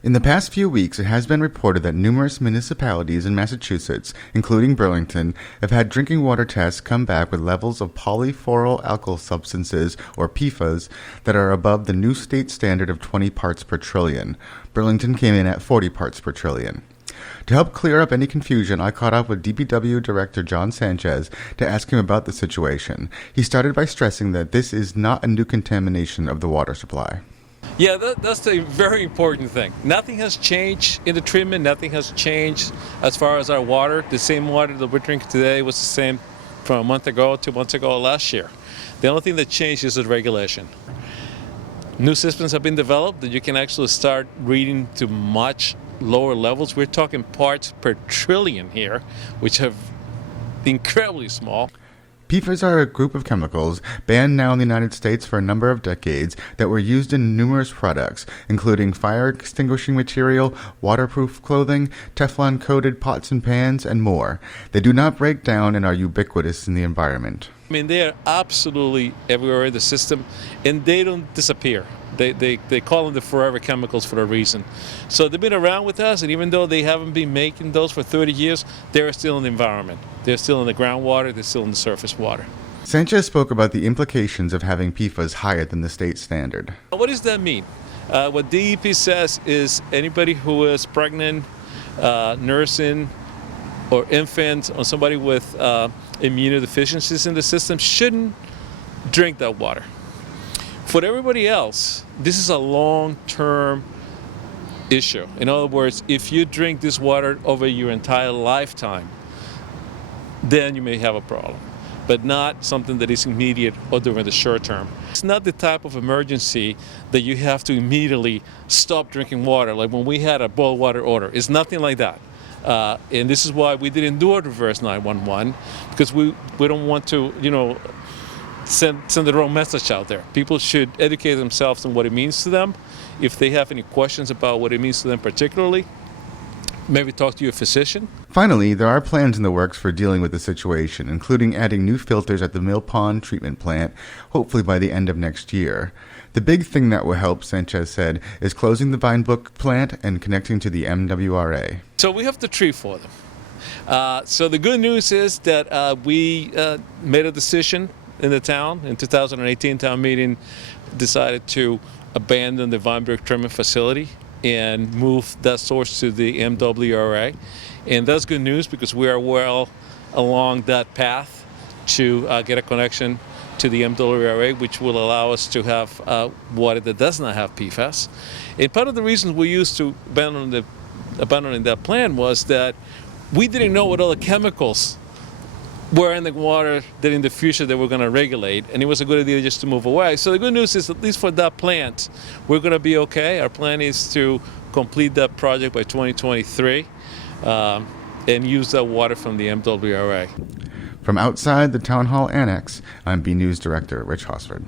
In the past few weeks, it has been reported that numerous municipalities in Massachusetts, including Burlington, have had drinking water tests come back with levels of polyfluoroalkyl substances, or PFAS, that are above the new state standard of 20 parts per trillion. Burlington came in at 40 parts per trillion. To help clear up any confusion, I caught up with DPW Director John Sanchez to ask him about the situation. He started by stressing that this is not a new contamination of the water supply. Yeah, that's the very important thing. Nothing has changed in the treatment. Nothing has changed as far as our water. The same water that we're drinking today was the same from a month ago, 2 months ago, last year. The only thing that changed is the regulation. New systems have been developed that you can actually start reading to much lower levels. We're talking parts per trillion here, which have incredibly small. PFAS are a group of chemicals banned now in the United States for a number of decades that were used in numerous products, including fire extinguishing material, waterproof clothing, Teflon-coated pots and pans, and more. They do not break down and are ubiquitous in the environment. I mean, they are absolutely everywhere in the system, and they don't disappear. They call them the forever chemicals for a reason. So they've been around with us, and even though they haven't been making those for 30 years, they're still in the environment. They're still in the groundwater, they're still in the surface water. Sanchez spoke about the implications of having PFAS higher than the state standard. What does that mean? What DEP says is anybody who is pregnant, nursing, or infant, or somebody with immunodeficiencies in the system shouldn't drink that water. For everybody else, this is a long-term issue. In other words, if you drink this water over your entire lifetime, then you may have a problem, but not something that is immediate or during the short term. It's not the type of emergency that you have to immediately stop drinking water, like when we had a boil water order. It's nothing like that. And this is why we didn't do a reverse 911, because we don't want to, send the wrong message out there. People should educate themselves on what it means to them. If they have any questions about what it means to them particularly, maybe talk to your physician. Finally, there are plans in the works for dealing with the situation, including adding new filters at the Mill Pond treatment plant, hopefully by the end of next year. The big thing that will help, Sanchez said, is closing the Vinebrook plant and connecting to the MWRA. So we have to treat for them. So the good news is that we made a decision in the town. In 2018, town meeting decided to abandon the Vinebrook treatment facility and move that source to the MWRA. And that's good news because we are well along that path to get a connection to the MWRA, which will allow us to have water that does not have PFAS. And part of the reasons we used to abandoning that plan was that we didn't know what other chemicals were in the water that in the future they were going to regulate, and it was a good idea just to move away. So the good news is, at least for that plant, we're going to be okay. Our plan is to complete that project by 2023 and use that water from the MWRA. From outside the Town Hall Annex, I'm BNEWS Director Rich Hosford.